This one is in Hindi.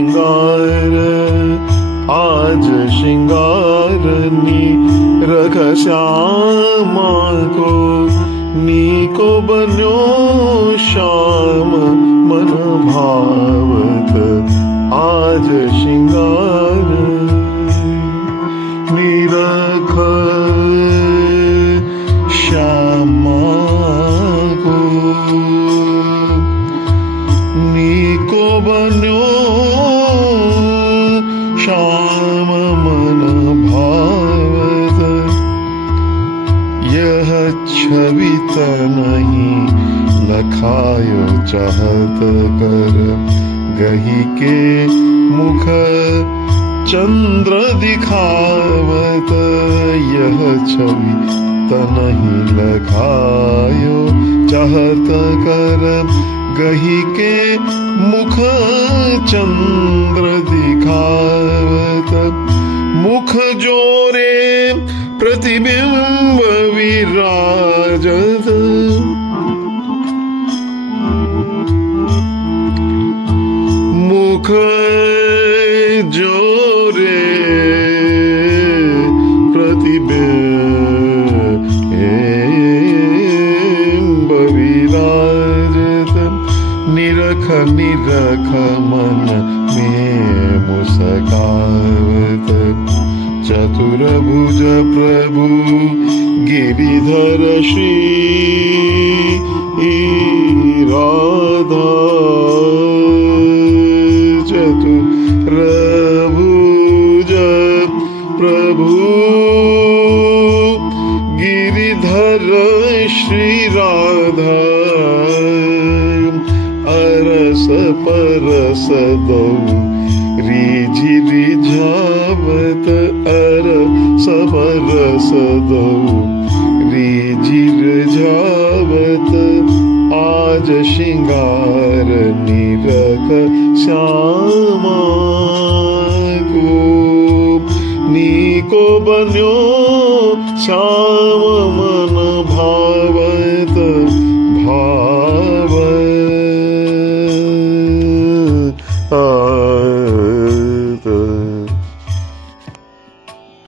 श्रृंगार आज श्रृंगारनी रख श्यामा को नीको बन्यो श्याम मन भावत आज श्रृंगार निरख श्यामा को नीको बन्यो श्याम मन भावत यह छवि नहीं लखायो चाहत कर गही के मुख चंद्र दिखावत यह छवि नहीं लखायो चाहत कर गही के मुख चंद्र दिखावत मुख जोरे प्रतिबिंब विराजत मुख जोरे प्रतिबिंब विराजत निरख निरख मन में मुस्कावत चतुर्भुज प्रभु गिरिधर श्री राधा चतुर्भुज प्रभु गिरिधर श्री राधा अरस परस दौ रिझि रिझावत अरस परस दौ रिझि रिझावत आज श्रृंगार निरख श्यामा को नीको बन्यो श्याम मन भाव